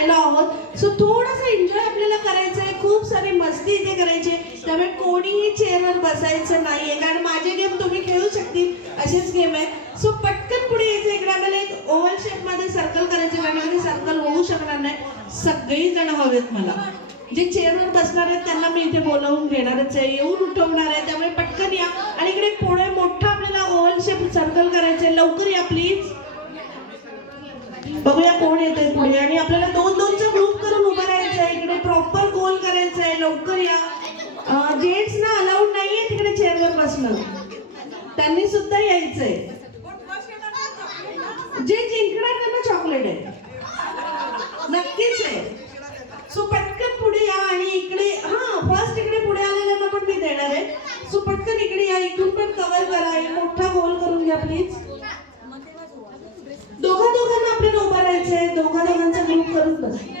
आलेलो आहोत. सो थोडंसं एन्जॉय आपल्याला करायचं आहे, खूप सारी मस्ती इथे करायची आहे. त्यामुळे कोणीही चेअरवर बसायचं नाहीये, कारण माझे गेम तुम्ही खेळू शकतील असेच गेम आहे. सो पटकन पुढे यायचं. इकडे आपल्याला एक ओव्हल शेप मध्ये सर्कल करायचं, कारण सर्कल होऊ शकणार नाही. सगळी जण हवेत मला. जे चेअरवर बसणार आहेत त्यांना मी इथे बोलावून घेणारच आहे, येऊन उठवणार आहे. त्यामुळे पटकन या. आणि इकडे पुढे मोठा आपल्याला ओव्हल शेप सर्कल करायचंय. लवकर या प्लीज. बघूया कोण येतंय पुढे. आणि आपल्याला दोन दोनचा ग्रुप करून उभं राहायचं आहे. इकडे प्रॉपर गोल करायचं आहे. लवकर या. जेंट्स ना अलाउड नाहीये तिकडे चेअरवर बसणं, त्यांनी सुद्धा यायचंय. जे जिंकणार त्यांना चॉकलेट आहे, नक्कीच आहे. सो पटकन पुढे या. आणि इकडे फर्स्ट इकडे पुढे आलेल्यांना पण मी देणार आहे. सो पटकन इकडे या. इथून पण कव्हर करा. एक मोठा गोल करून घ्या प्लीज. दोघांना आपल्याला उभं राहायचंय. दोघांचा ग्रुप करून बस.